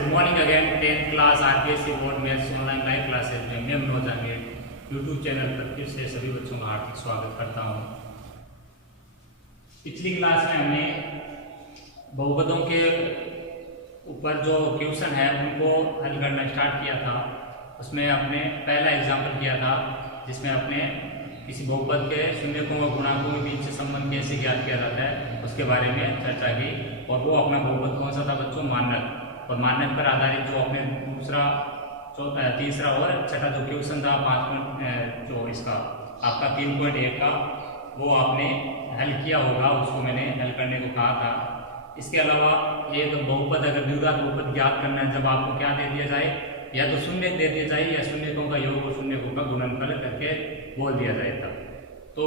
Good morning again 10th class RPSC board maths online live classes में मैं Manoj Aamir YouTube channel पर फिर से सभी बच्चों का हार्दिक स्वागत करता हूं। पिछली क्लास में हमने बहुपदों के ऊपर जो क्वेश्चन है उनको हल करना स्टार्ट किया था। उसमें अपने पहला एग्जाम्पल किया था जिसमें अपने किसी बहुपद के शून्यकों और गुणांकों के बीच से संबंध कैसे ज्ञात किया जाता है उसके बारे में चर्चा की। और वो अपना बहुपद कौन सा था बच्चों? मानक। और मानक पर आधारित जो अपने दूसरा तीसरा और छठा जो क्वेश्चन था 5 जो इसका आपका 3.1 का वो आपने हल किया होगा, उसको मैंने हल करने को कहा था। इसके अलावा एक बहुपद अगर द्विघात बहुपद ज्ञात करना है, जब आपको क्या दे दिया जाए, या तो शून्य दे दिया जाए या शून्यकों का योग और शून्यकों का गुणनफल करके बोल दिया जाए तब। तो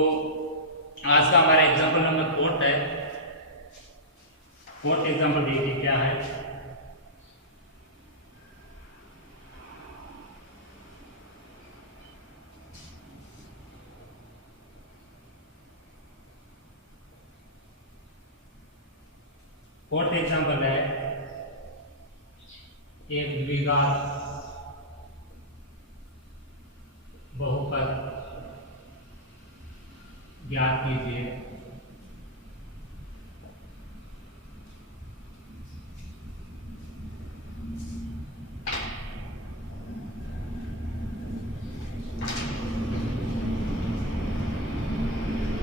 आज का हमारा एग्जाम्पल नंबर 4 है। 4th एग्जाम्पल देखिए क्या है। फोर्थ एग्जाम्पल है एक द्विघात बहुपद ज्ञात कीजिए।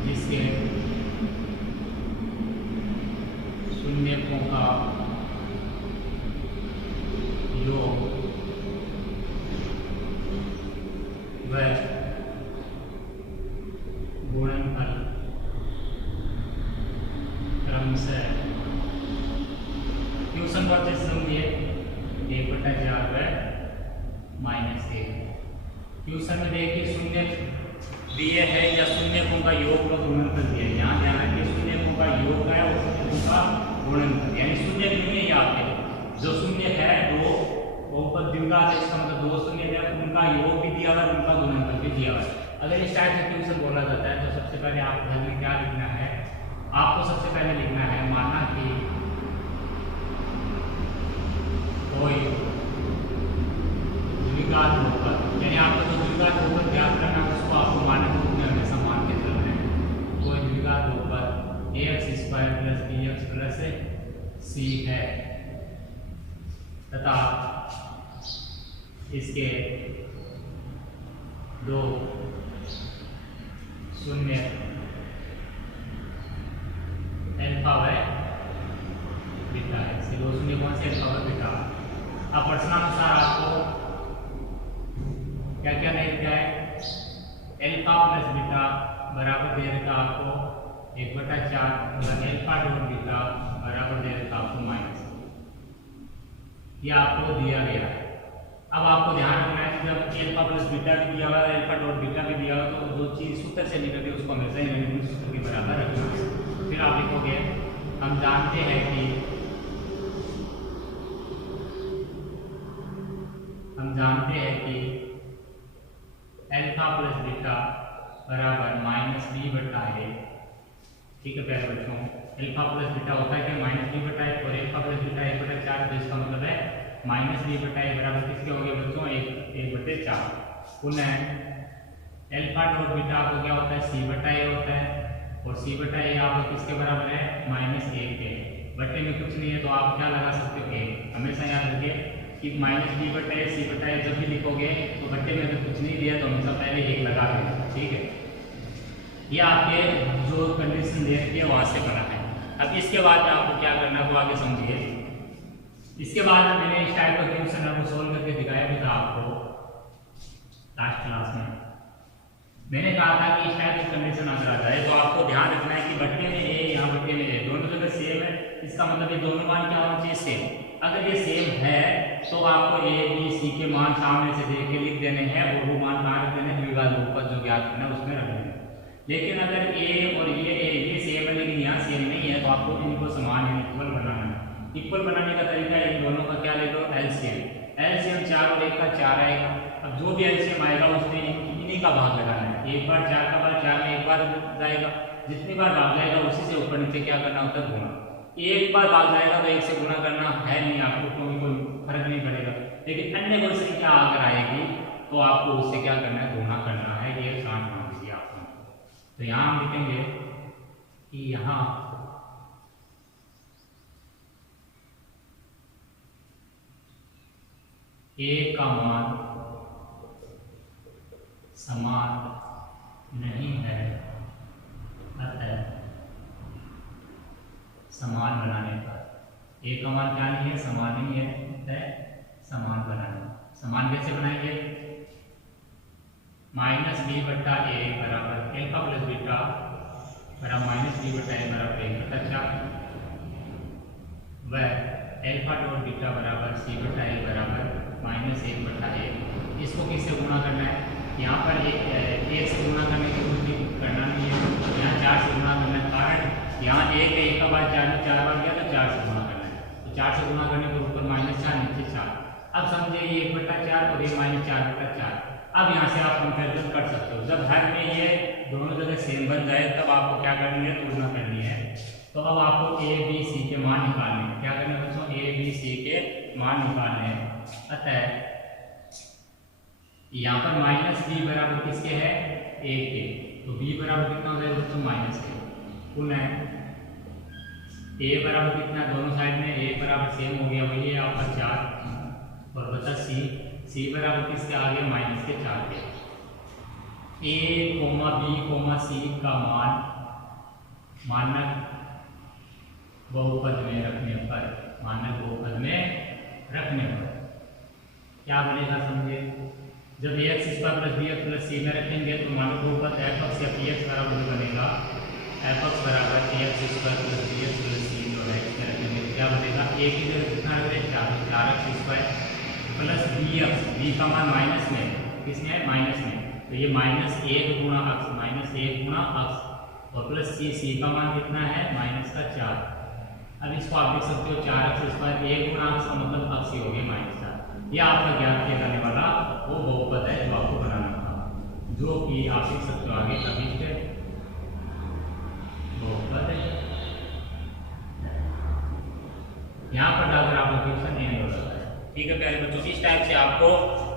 जिसके शून्यकों का योग व गुणनफल क्रमशः क्वेश्चन को अच्छे से समझिए 1/4 व -1। क्वेश्चन में देखिए शून्य दिए है या शून्यकों का योग व गुणनफल दिया है। यहाँ ध्यान रखिए शून्यकों का योग है और शून्यकों का गुणनफल, यानी शून्य नहीं है यहाँ पे। जो शून्य है दो बहुपद द्विघात है, इसका मतलब दो शून्य है, उनका योग भी दिया हुआ है, उनका गुणनफल भी दिया हुआ है। अगर इस टाइप से क्वेश्चन बोला जाता है तो सबसे पहले आपको घर में क्या लिखना है? आपको सबसे पहले लिखना है माना कि कोई द्विघात बहुपद, यानी आपको जो द्विघात बहुपद ज्ञात करना है उसको आपको मानक रूप में हमेशा मान के चलना है। कोई द्विघात बहुपद ax² + bx + c है तथा इसके दो शून्य अल्फा व बीटा है। इसके दो शून्य कौन से? अल्फा व बीटा। अब प्रश्नानुसार आपको क्या क्या नहीं दिया है? अल्फा + बीटा बराबर दे रखा आपको 1/4 और अल्फा डॉट बीटा बराबर दे रखा आपको -, ये आपको दिया गया है। अब आपको ध्यान रखना है कि जब अल्फा + बीटा भी दिया हुआ है, अल्फा डॉट बीटा भी दिया हुआ है, तो जो चीज सूत्र से निकलती है उसको हमेशा ही गणितीय सूत्र के बराबर रखना है। फिर आप लिखोगे हम जानते हैं कि अल्फा + बीटा बराबर -b/a। ठीक है प्यारे बच्चों, अल्फा + बीटा होता है कि -b/a और अल्फा + बीटा 1/4, तो इसका मतलब है -b/a बराबर किसके हो गए बच्चों? 1/4। पुनः अल्फा डॉट बीटा आपको क्या होता है? c/a होता है, और c/a आपको किसके बराबर है? -1 के। बट्टे में कुछ नहीं है तो आप क्या लगा सकते हो? 1। हमेशा याद रखिए कि -b/a c/a जब भी लिखोगे तो बट्टे में अगर कुछ नहीं दिया तो हमेशा पहले 1 लगा देना। ठीक है, ये आपके जो कंडीशन दे रखी है वहां से बना है। अब इसके बाद आपको क्या करना है वो आगे समझिए। इसके बाद मैंने इस टाइप का क्वेश्चन आपको सोल्व करके दिखाया भी था आपको लास्ट क्लास में। मैंने कहा था कि इस टाइप की कंडीशन अगर आ जाए तो आपको ध्यान रखना है कि बट्टे में ए यहाँ बट्टे में ए दोनों जगह सेम है, इसका मतलब ये दोनों मान क्या होना चाहिए? सेम। अगर ये सेम है तो आपको a b c के मान सामने से देख के लिख देने हैं और वो मान कहाँ रख देने? द्विघात बहुपद जो ज्ञात करना है उसमें रख देना। लेकिन अगर a और ये सेम है लेकिन यहाँ सेम नहीं है तो आपको इनको समान इक्वल बनाना है। इक्वल बनाने का तरीका इन दोनों का क्या ले लो? एलसीएम। एलसीएम 4 और 1 का 4 आएगा। अब जो भी एलसीएम आएगा उसमें इन्हीं का भाग लगाना है। 1 बार 4 का बार 4 में 1 बार जाएगा, जितनी बार भाग जाएगा उसी से ऊपर नीचे क्या करना होता है? गुणा। एक बार भाग जाएगा तो 1 से गुणा करना है नहीं आपको, क्योंकि कोई फर्क लेकिन अन्य कोई संख्या अगर आएगी तो आपको उससे क्या करना है, गुणा करना है। ये 60 मान लीजिए आप लोग। तो यहाँ हम लिखेंगे कि यहाँ ए का मान समान नहीं है, अतः समान बनाने पर ए का मान क्या नहीं है, समान नहीं है, अतः समान बनाना। समान कैसे बनाएंगे, माइनस बी बट्टा ए बराबर एल्फा प्लस बीटा बराबर माइनस बी बट्टा ए बराबर 1/4 व एल्फा डॉट बीटा बराबर सी बट्टा ए बराबर -1/1। इसको किससे गुणा करना है, यहाँ पर एक से गुणा करने की कोशिश करना नहीं है, यहाँ 4 से गुणा करना है। कारण यहाँ एक का बाद 4 बार गया तो 4 से गुणा करना है। तो 4 से गुणा करने पर ऊपर -4 नीचे 4। अब समझिए ये 1/4 और ये -4/4। अब यहाँ से आप कंपेरिजन कर सकते हो। जब हर में ये दोनों जगह सेम बन जाए तब आपको क्या करनी है, तुलना करनी है। तो अब आपको ए बी सी के मान निकालने हैं। क्या करना है बच्चों, ए बी सी के मान निकालने हैं। अतः यहाँ पर माइनस बी बराबर किसके है, ए के। तो बी बराबर कितना हो जाएगा बच्चों, -1। पुनः ए बराबर कितना, दोनों साइड में ए बराबर सेम हो गया, वही है आपका 4। और बचा सी बराबर किसके आ गया, -4 के। ए कोमा बी कोमा सी का मान मानक बहुपद में रखने पर, मानक बहुपद में रखने पर क्या बनेगा समझिए, जब ax² + bx + c में रखेंगे तो मानक बहुपद f(x) या px बराबर बनेगा f(x) बराबर ax² + bx + c जो है इसमें रखेंगे तो क्या बनेगा, a की जगह कितना रखेंगे 4x² प्लस bx, b का मान माइनस में, किसमें है, माइनस में। तो ये -1 गुणा x और प्लस c का मान कितना है, -4। अब इसको आप देख सकते हो 4x², 1 गुणा x का मतलब x ही हो गया -4। यह आपका ज्ञात किया जाने वाला वो बहुपद है जो आपको बनाना था, जो कि आप देख सकते हो आगे का बहुपद है। यहाँ पर डालकर आपका क्वेश्चन एंड हो जाता है। ठीक है प्यारे बच्चों, इस टाइप से आपको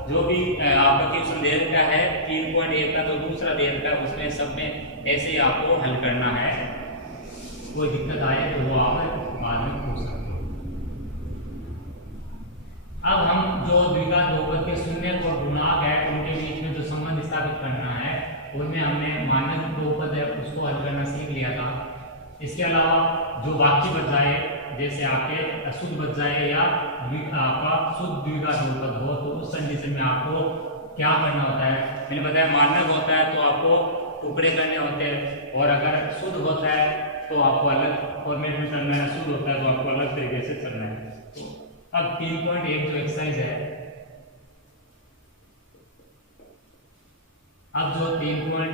जो भी आपका क्वेश्चन दे रखा है 3.1 का, तो दूसरा दे रखा है उसमें सब में ऐसे ही आपको हल करना है। कोई दिक्कत आए तो वो आप बाद में पूछ सकते हो। अब हम जो द्विघात बहुपद के शून्यक और गुणांक है उनके बीच में जो संबंध स्थापित करना है, उनमें हमने मानक बहुपद है उसको हल करना सीख लिया था। इसके अलावा जो वाक्य बच जाए, जैसे आपके अशुद्ध बच जाए या आपका शुद्ध द्विघात बहुपद हो, तो उस कंडीशन में आपको क्या करना होता है, मैंने बताया मानक होता है तो आपको टुकड़े करने होते हैं, और अगर शुद्ध होता है तो आपको अलग फॉर्मेट में करना है, शुद्ध होता है तो आपको अलग तरीके से करना है। तो अब 3.1 जो एक्सरसाइज है, अब जो 3.1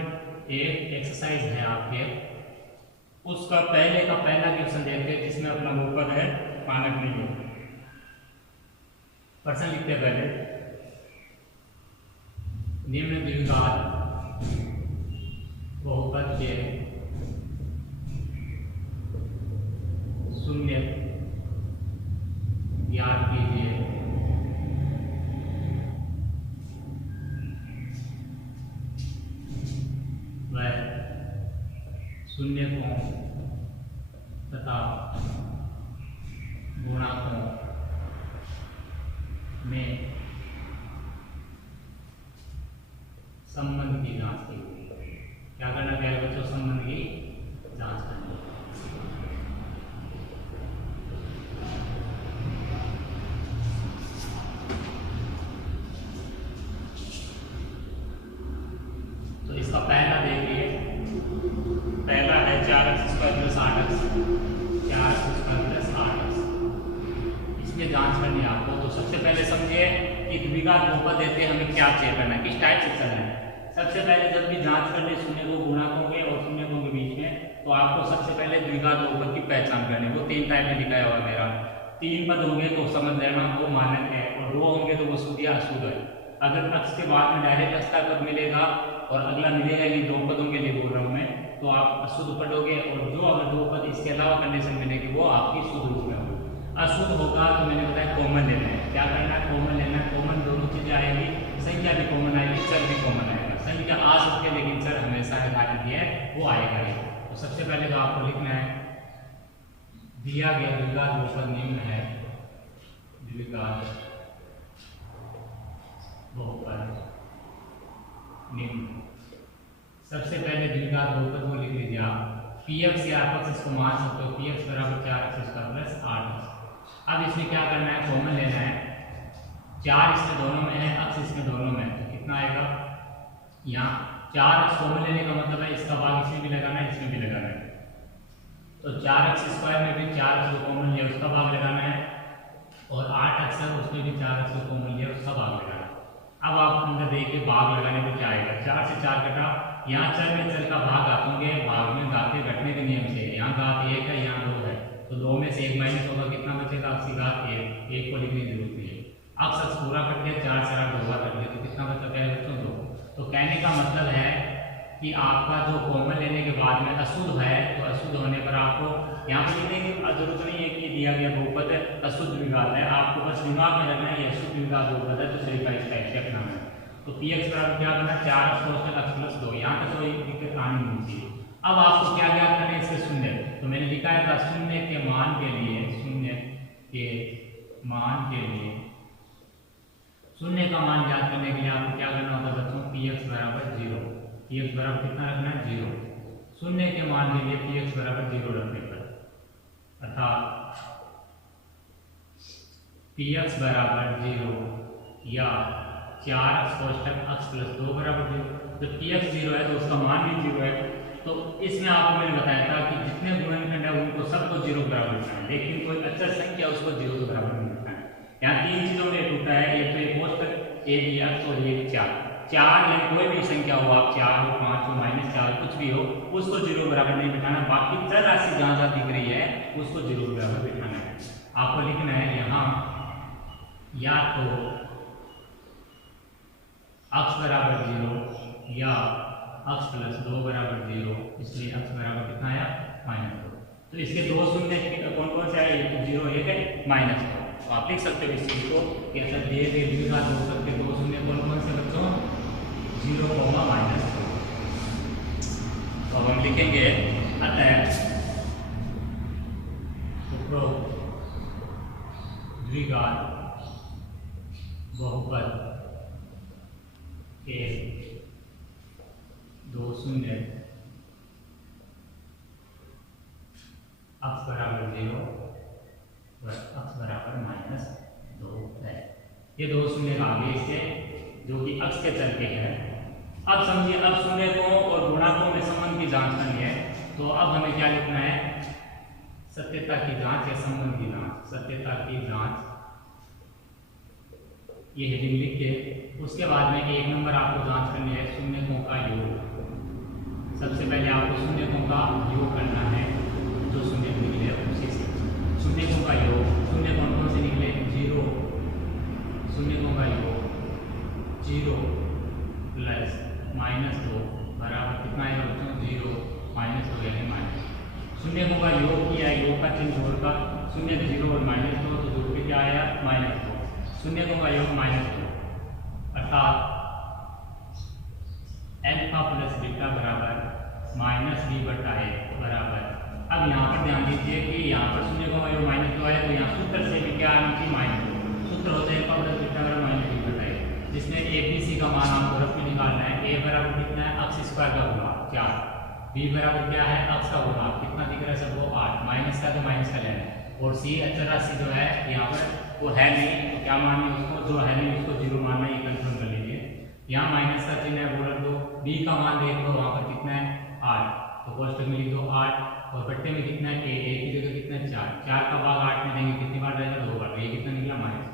एक्सरसाइज है आपके, उसका पहले का पहला क्वेश्चन देखते हैं जिसमें अपना बहुपद है, मानक नहीं है। प्रश्न लिखते हैं पहले, निम्न द्विघात बहुपद के शून्य ज्ञात कीजिए। वह शून्यकों तथा गुणांकों में संबंध की जांच कीजिए। क्या करना है बच्चों, संबंध की जांच करनी है। तो इसका पहला देखिए, पहला है 4x² + 8x, 4x² + 8x। इसमें जांच करनी है आपको। तो सबसे पहले समझिए कि द्विघात बहुपद देते हैं, हमें क्या चेक करना है, किस टाइप से चलना है। सबसे पहले जब भी जांच करनी है शून्य को गुणांकों के और शून्यकों के बीच में, तो आपको सबसे पहले द्विघात बहुपद की पहचान करनी है। वो 3 टाइप में दिखाया हुआ मेरा, 3 पद होंगे तो समझ लेना वो मानक है, और 2 होंगे तो वो शुद्ध या अशुद्ध है। अगर x के बाद में डायरेक्ट x का पद मिलेगा और अगला मिलेगा नहीं, 2 पदों के लिए बोल रहा हूँ मैं, तो आप अशुद्ध पढ़ोगे, और जो अगर 2 पद इसके अलावा कंडीशन मिलेगी वो आपकी शुद्ध रूप में होगी। अशुद्ध होगा तो मैंने बताया कॉमन लेना है। क्या करना है, कॉमन लेना है। भी कॉमन आएगी, चर भी कॉमन आएगा। संख्या आ सकती है लेकिन चर हमेशा निर्धारित है वो आएगा ही। तो सबसे पहले तो आपको लिखना है दिया गया द्विघात बहुपद निम्न है, द्विघात बहुपद निम्न। सबसे पहले द्विघात बहुपद को लिख लीजिए आप। px से आप इसको मान सकते हो, px बराबर 4x² प्लस 8x। अब इसमें क्या करना है, कॉमन लेना है। 4 इसमें दोनों में है, x इसमें दोनों में है, तो कितना आएगा यहाँ 4x कॉमन लेने का मतलब है इसका भाग इसमें भी लगाना है, इसमें भी लगाना है। तो 4x² में भी 4x को कॉमन लिया उसका भाग लगाना है, और 8x है उसमें भी 4x को कॉमन लिया उसका भाग लगाना है। अब आप अंदर देखिए भाग लगाने को क्या आएगा, 4 से 4 कटा, यहाँ चर में चर का भाग घातेंगे, भाग में घाते घटने के नियम से यहाँ घात 1 है यहाँ 2 है, तो 2 में से 1 माइनस होगा, कितना बचेगा आपसी घात 1, 1 को लिखने की जरूरत नहीं है। अब सब पूरा कट गया, 4 से 8 2 कट गया, तो कितना बचा पहले बच्चों 2। तो कहने का मतलब है कि आपका जो कॉमन लेने के बाद में अशुद्ध है, तो अशुद्ध होने पर आपको यहाँ पर लिखने की जरूरत नहीं है कि दिया गया बहुपद अशुद्ध द्विघात है, आपको बस दिमाग में रखना है ये अशुद्ध द्विघात बहुपद है, तो सही का इसका स्टेप नाम है। तो px बराबर क्या करना, 4x + 2, यहाँ तक कोई दिक्कत आनी नहीं चाहिए। अब आपको क्या ज्ञात करना है, इसके शून्य। तो मैंने लिखा है था शून्य के मान के लिए, शून्य के मान के लिए, शून्य का मान ज्ञात करने के लिए आपको क्या करना होता है बच्चों, px बराबर 0। px बराबर कितना रखना है, 0। शून्य के मान के लिए px बराबर 0 रखने पर, अर्थात px बराबर 0 या 4x + 2 बराबर 0। जब px 0 है तो उसका मान भी 0 है। तो इसमें आपको मैंने बताया था कि जितने गुणनखंड है उनको सबको 0 बराबर रखना है, लेकिन कोई अचर संख्या उसको 0 के बराबर नहीं रखना है। यहाँ 3 चीजों में टूटा है, एक तो एक कोष्टक, एक x और एक 4 या कोई भी संख्या हो, आप 4 हो, 5 हो, -4 कुछ भी हो, उसको 0 बराबर नहीं बिठाना। बाकी चर राशि जहाँ जहाँ दिख रही है उसको 0 बराबर बिठाना है। आपको लिखना है यहाँ या तो x बराबर 0 या x + 2 बराबर 0, इसलिए x बराबर कितना आया, -2। तो इसके दो शून्य कौन कौन से आए, एक तो 0 एक है -2। तो आप लिख सकते हो इस चीज को कि ऐसा दिए गए द्विघात बहुपद के दो शून्य कौन कौन से बच्चों, 0, -2। तो अब हम लिखेंगे अतः उपरोक्त द्विघात बहुपद के दो शून्य x बराबर 0 और x बराबर -2 है। ये दो शून्य आगे से जो कि x के चल के है। अब समझिए, अब शून्य को और गुणकों में संबंध की जांच करनी है, तो अब हमें क्या लिखना है, सत्यता की जांच या संबंध की जांच। सत्यता की जांच ये हेडिंग लिख के उसके बाद में 1 नंबर आपको जांच करनी है शून्यकों का योग। सबसे पहले आपको शून्यकों का योग करना है, जो शून्य निकले उसी से शून्यकों का योग। शून्य कौन कौन से निकले, 0, शून्यकों का योग 0 + -2 बराबर कितना है बच्चों, 0 -2 यानी माइनस। शून्यकों का योग किया, योग का चिन्ह जोड़कर, शून्य 0 और -2 तो जोड़ के क्या आया, -2। शून्यकों का योग -2, अर्थात अल्फा + बीटा बराबर -b/a बराबर। अब यहाँ पर ध्यान दीजिए कि यहाँ पर शून्यकों का योग -2 है, तो यहाँ सूत्र से भी क्या आना चाहिए, -2। सूत्र होते हैं अल्फा + बीटा बराबर -b/a, जिसमें a b c का मान आपको रफ में निकालना है। a बराबर कितना है, x² का गुणा 4, b बराबर क्या है, x का गुणा कितना दिख रहा है सबको, 8, माइनस का तो माइनस का लेना है, और c अचर राशि जो है यहाँ पर वो है नहीं, तो क्या मानना है उसको, जो है नहीं उसको 0 मानना, ये कंफर्म कर लीजिए। यहाँ माइनस का चिन्ह है, वो रख दो। b का मान देख लो, वहाँ पर कितना है, 8, तो कोष्टक में लिख दो 8, और बट्टे में कितना है, a की जगह कितना है, 4 का भाग 8 में देंगे, कितनी बार रहेगा, 2 बार। ये कितना निकला, -2।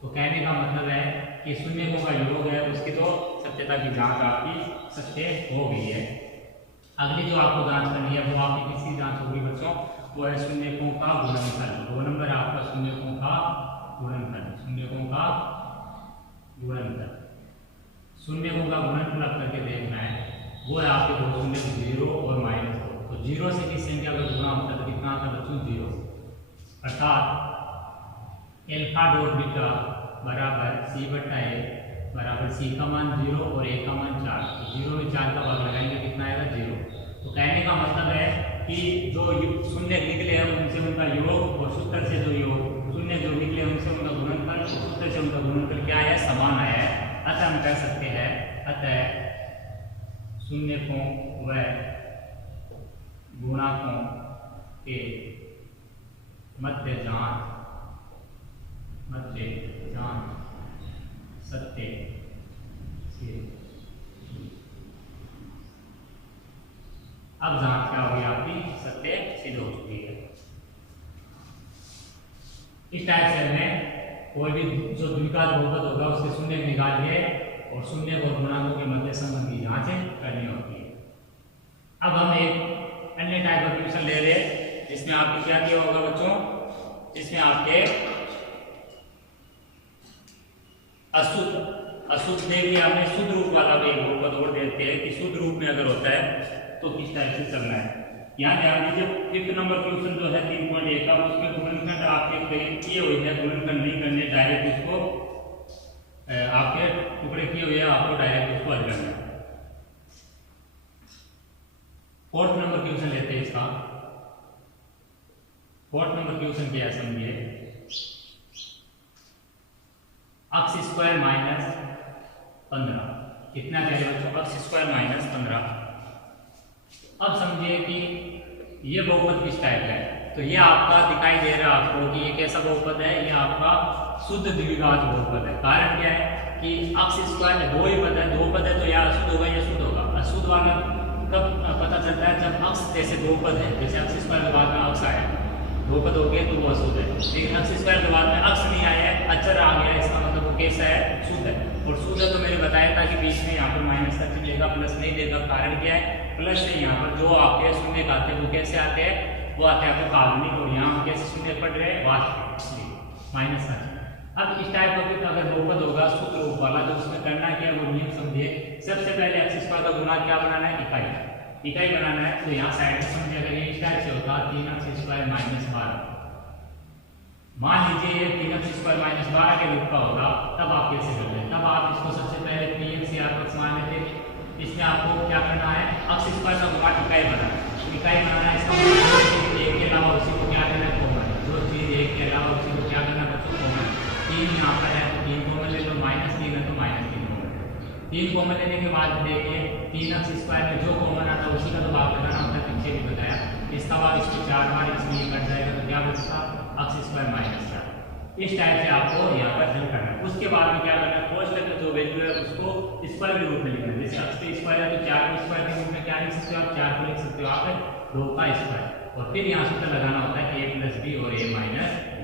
तो कहने का मतलब है कि शून्यकों का योग है उसकी तो सत्यता की जांच आपकी सत्य हो गई है। अगली जो आपको जांच करनी है वो आपकी किसकी जांच होगी बच्चों, वो है शून्यकों का गुणनफल। 2 नंबर आपका शून्यकों का गुणनफल। शून्यकों का गुणनफल, शून्यकों का गुणनफल आप करके देखना है, वो है आपके दो शून्य 0 और -2। तो 0 से किस संख्या का गुणा होता है तो कितना आता है बच्चों, 0। अर्थात अल्फा डॉट बीटा बराबर c/a बराबर सी का मान 0 और ए का मान 4। तो 0 में 4 का भाग लगाएंगे कितना आएगा 0। तो कहने का मतलब है कि जो शून्य निकले हैं उनसे उनका योग और सूत्र से जो योग शून्य जो निकले उनसे उनका गुणनफल सूत्र से उनका गुणनफल क्या है, समान आया है। अतः हम कह सकते हैं अतः शून्यकों व गुणाकों के मध्य जांच सत्य से। अब जांच क्या होगी आपकी, सत्य सिद्ध हो चुकी है। इस टाइप से हमें कोई भी जो द्विघात बहुपद होगा उसके शून्य निकाल के और शून्य और गुणांकों के मध्य संबंध की जांच करनी होती है। अब हम एक अन्य टाइप का क्वेश्चन ले रहे हैं जिसमें आपने क्या किया होगा बच्चों, जिसमें आपके अशुद्ध देख लिया हमने, शुद्ध रूप वाला भी एक बहुपद और देते हैं कि शुद्ध रूप में अगर होता है तो किस टाइप से चलना है। यहाँ ध्यान दीजिए 5th नंबर क्वेश्चन जो है 3.1 का, उसमें गुणनखंड आपके किए हुए हैं, गुणनखंड नहीं करने, डायरेक्ट उसको आपके टुकड़े किए हुए हैं, आपको डायरेक्ट उसको हल करना है। 4th नंबर क्वेश्चन लेते हैं इसका। 4th नंबर क्वेश्चन क्या है समझिए, x स्क्वायर माइनस 15 कितना कह रहे बच्चों, x स्क्वायर माइनस 15। अब समझिए कि ये बहुपद किस टाइप है। तो ये आपका दिखाई दे रहा है आपको कि ये कैसा बहुपद है, ये आपका शुद्ध द्विघात बहुपद है। कारण क्या है कि x स्क्वायर में दो ही पद है, दो पद है तो या अशुद्ध होगा या शुद्ध होगा। अशुद्ध वाला कब पता चलता है, जब x जैसे दो पद है, जैसे x स्क्वायर के बाद में x आया, दो पद हो गए तो वो अशुद्ध है। लेकिन x स्क्वायर के बाद में x नहीं आया है, अचर आ गया, इसका मतलब वो कैसा है, शुद्ध है। और शुद्ध है तो मैंने बताया था कि बीच में यहाँ पर माइनस का चिन्ह लेगा, प्लस नहीं देगा। कारण क्या है, प्लस से यहाँ पर जो आपके शून्य आते हैं वो कैसे आते हैं, वो आते हैं आपको काल्पनिक, और यहाँ कैसे शून्य पड़ रहे हैं, वास्तविक, इसलिए माइनस का चिन्ह। अब इस टाइप का अगर बहुपद होगा शुद्ध रूप वाला, तो उसमें करना क्या है वो नियम समझिए। सबसे पहले x स्क्वायर का गुणा क्या बनाना है, इकाई बनाना है। तो यहाँ साइड में समझिए, अगर ये इस टाइप से होता 3x स्क्वायर माइनस 12, मान लीजिए ये 3x स्क्वायर माइनस 12 के रूप का होगा, तब आप कैसे करते हैं, तब आप इसको सबसे पहले px या x मान लेते हैं। इसमें आपको क्या करना है, x स्क्वायर का गुणा इकाई बनाना है, इसका मतलब एक के अलावा उसी को क्या करना है, कॉमन। जो चीज एक के अलावा उसी को क्या करना है बच्चों, कॉमन। 3 यहाँ पर है तो 3 कॉमन ले लो, -3 है तो -3 कॉमन। 3 कॉमन लेने के बाद देखिए 3x स्क्वायर में जो कॉमन आता है उसी का तो भाग लगाना होता है, पीछे भी बताया। इसका भाग इसको 4 बार इसमें कट जाएगा तो क्या बचेगा, x स्क्वायर माइनस 4। इस टाइप से आपको यहाँ पर हल करना है। उसके बाद में क्या करना है, कोष्ठक में जो वैल्यू है उसको स्क्वायर के रूप में लिखना है। जैसे x का स्क्वायर है तो 4 को स्क्वायर के रूप में क्या लिख सकते हो आप, 4 को लिख सकते हो आप 2 का स्क्वायर। और फिर यहाँ सूत्र लगाना होता है a प्लस b और a माइनस b,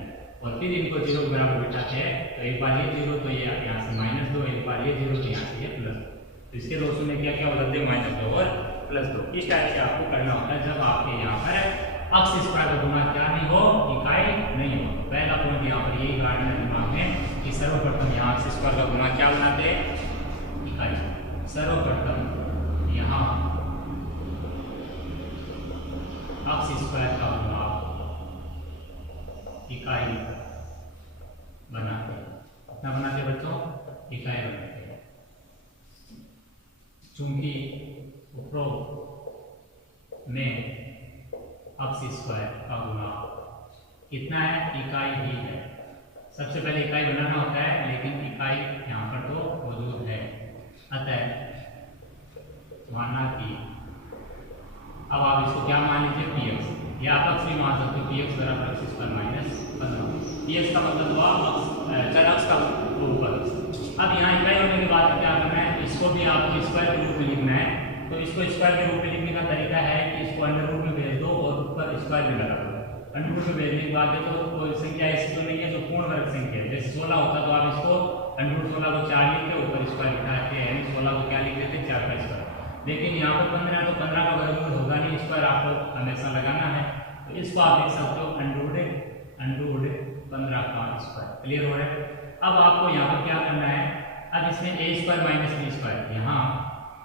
और फिर इनको 0 के बराबर बिठाते हैं। तो एक बार ये 0 तो ये यहाँ से -2, एक बार ये 0 तो यहाँ से ये +2। तो इसके दो शून्य क्या क्या बदल दे, -2 और +2। इस टाइप से आपको करना होता है जब आपके यहाँ पर x स्क्वायर का गुणा क्या नहीं हो, इकाई नहीं हो। पहला पॉइंट यहाँ पर यही कारण है दिमाग में कि सर्वप्रथम यहाँ x स्क्वायर का गुणा क्या बनाते हैं, इकाई। सर्वप्रथम यहाँ x स्क्वायर का गुणा इकाई बनाते हैं। कितना बनाते हैं बच्चों, इकाई बनाते हैं। चूंकि उपरोक्त में x स्क्वायर का गुणा कितना है, इकाई ही है। सबसे पहले इकाई बनाना होता है, लेकिन इकाई यहाँ पर तो मौजूद है। अतः माना कि अब आप इसको क्या मान लीजिए, px, या आप x भी मान सकते हो, px बराबर x स्क्वायर माइनस 15। px का मतलब हुआ चर x का बहुपद। अब यहाँ इकाई होने के बाद क्या करना है, इसको भी आपको स्क्वायर के रूप में लिखना है। तो इसको स्क्वायर के रूप में लिखने का तरीका है कि इसको अंडर रूट में भेज दो और ऊपर स्क्वायर में लगा दो। अंडर रूट में भेजने के बाद देखो कोई संख्या ऐसी तो नहीं है जो पूर्ण वर्ग संख्या है। जैसे 16 होता तो आप इसको अंडर रूट 16 को 4 लिख के ऊपर स्क्वायर लिखाते हैं, 16 को क्या लिख देते हैं, 4 का स्क्वायर। लेकिन यहाँ पर 15 है तो 15 का वर्गमूल होगा नहीं, स्क्वायर आपको हमेशा लगाना है। तो इसको आप लिख सकते हो अंडर 15 का स्क्वायर। क्लियर हो रहा है। अब आपको यहाँ पर क्या करना है, अब इसमें a square minus b square, यहाँ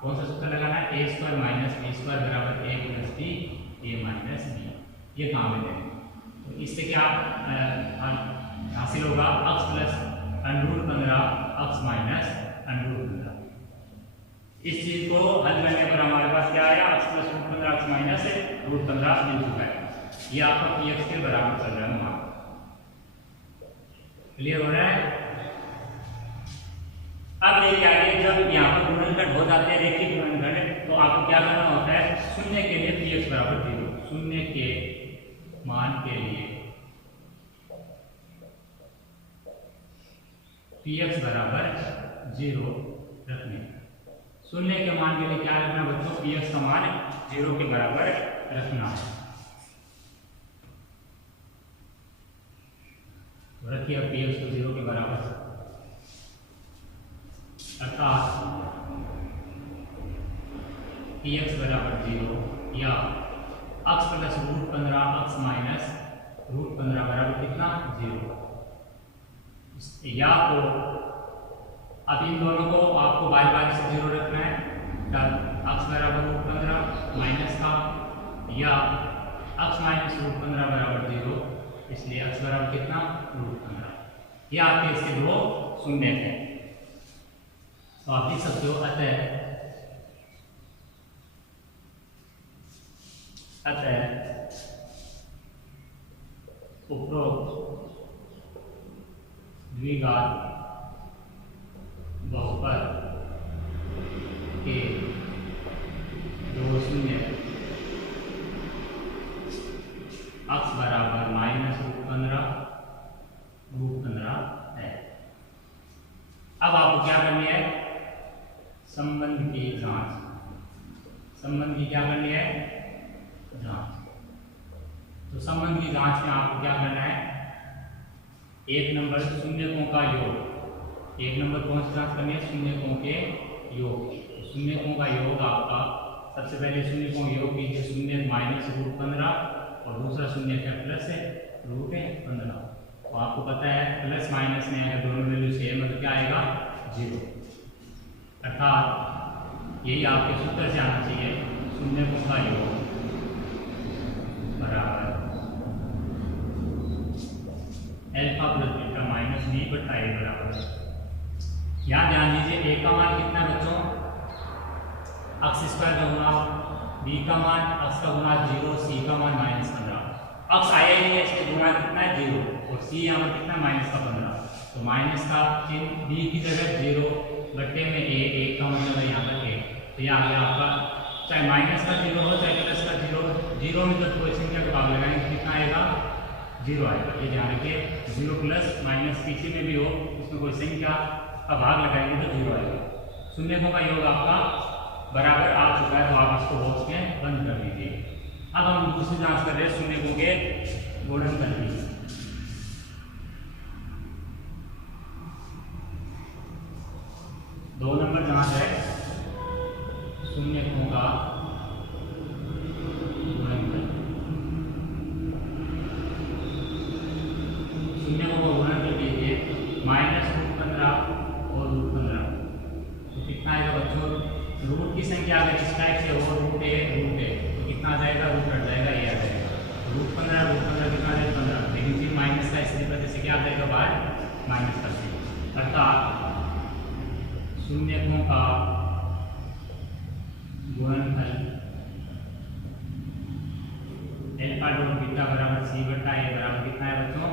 कौन सा सूत्र लगाना है, a square minus b square बराबर a plus b, a minus b। ये काम में देंगे तो इससे क्या हासिल होगा, x plus under root 15 x minus ये आपका पी एक्स के बराबर चल रहा है मान। क्लियर हो रहा है? अब देखिए आगे, जब यहाँ पर गुणनखंड हो जाते हैं रेखिक गुणनखंड, तो आपको क्या करना होता है, शून्य के लिए पी एक्स बराबर 0, शून्य के मान के लिए पी एक्स बराबर 0 रखने। शून्य के मान के लिए क्या रखना बच्चों, पी एक्स का मान 0 के बराबर रखना। रखिए अब पी एक्स को 0 के बराबर, अर्थात पी एक्स बराबर 0 या x प्लस √15 x माइनस √15 बराबर कितना 0। या तो अब इन दोनों को आपको बारी बारी से 0 रखना है, तब x बराबर √15 माइनस का, या x माइनस √15 बराबर 0, इसलिए x बराबर कितना √15। ये आपके इसके दो शून्य थे, तो आप लिख सकते हो अतः उपरोक्त द्विघात बहुपद के दो शून्य x बराबर माइनस √15 है। अब आपको क्या करनी है, संबंध की जांच, संबंध की क्या करनी है, जांच। तो संबंध की जांच में आपको क्या करना है, एक नंबर शून्यकों का योग, एक नंबर कौन सी जांच करनी है, शून्यकों के योग। शून्यकों का योग आपका, सबसे पहले शून्यकों का योग कीजिए, शून्य माइनस √15 और दूसरा शून्य क्या प्लस है √15। तो आपको पता है प्लस माइनस में अगर दोनों वैल्यू सेम है तो क्या आएगा 0, अर्थात यही आपके सूत्र से आना चाहिए, शून्यकों का योग बराबर alpha plus beta minus b बटा a बराबर। यहाँ ध्यान दीजिए, a का मान कितना बच्चों, x² का गुना, b का मान x का गुना 0, c का मान -15। x आया ही नहीं है, इसके गुना कितना है 0, और c यहाँ पर कितना -15, तो माइनस का चिन्ह b की जगह 0 बट्टे में a का मतलब है यहाँ पर a, तो यहाँ आ गया आपका, चाहे माइनस का 0 हो चाहे प्लस का 0, 0 में जब कोई संख्या का भाग लगाएंगे तो कितना आएगा 0 आएगा। ये ध्यान रखिए, 0 प्लस माइनस किसी में भी हो उसमें कोई संख्या का भाग लगाएंगे तो 0 आएगा। शून्यकों का योग आपका बराबर आ चुका है, तो आप इसको बॉक्स में बंद कर दीजिए। अब हम दूसरी जांच कर रहे हैं शून्यकों के गुणनखंड की। दो नंबर जांच है शून्यकों का गुणनखंड। शून्यकों का गुणनखंड लीजिए, -√15 और √15, तो कितना आएगा बच्चों, रूट की संख्या अगर इस टाइप से हो, √a तो कितना आ जाएगा, रूट हट जाएगा, ये आ जाएगा √15 कितना आ जाएगा 15, लेकिन फिर माइनस का इसलिए वजह से क्या आ जाएगा बाहर माइनस का चिन्ह, अर्थात शून्यकों का गुणनफल अल्फा डॉट बीटा बराबर c बटा a बराबर कितना है बच्चों,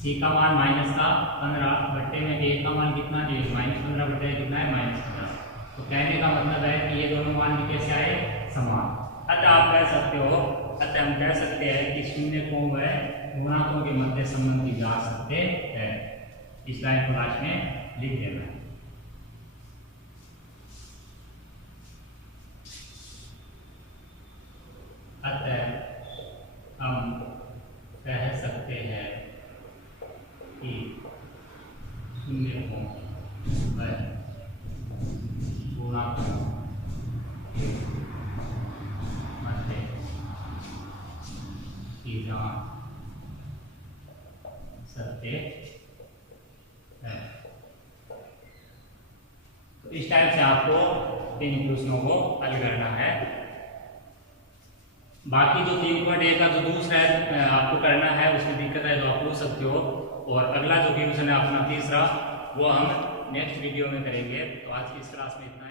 c का मान माइनस का 15 बट्टे में a का मान कितना है, -15 बट्टे कितना है -15। तो कहने का मतलब है कि ये दोनों मान कैसे आए, समान। अतः आप कह सकते हो, अतः हम कह सकते हैं कि शून्यकों व गुणांकों के मध्य संबंध की जा सकते हैं। इस लाइन को लास्ट में लिख देना है। अतः हम कह सकते हैं कि शून्यकों व गुणांकों के मध्य की जांच सकते हैं। तो इस टाइप से आपको तीन प्रश्नों को हल करना है। बाकी जो 3.1 का जो दूसरा है आपको करना है, उसमें दिक्कत है तो आप पूछ सकते हो, और अगला जो ट्यूशन है अपना तीसरा वो हम नेक्स्ट वीडियो में करेंगे। तो आज की इस क्लास में इतना।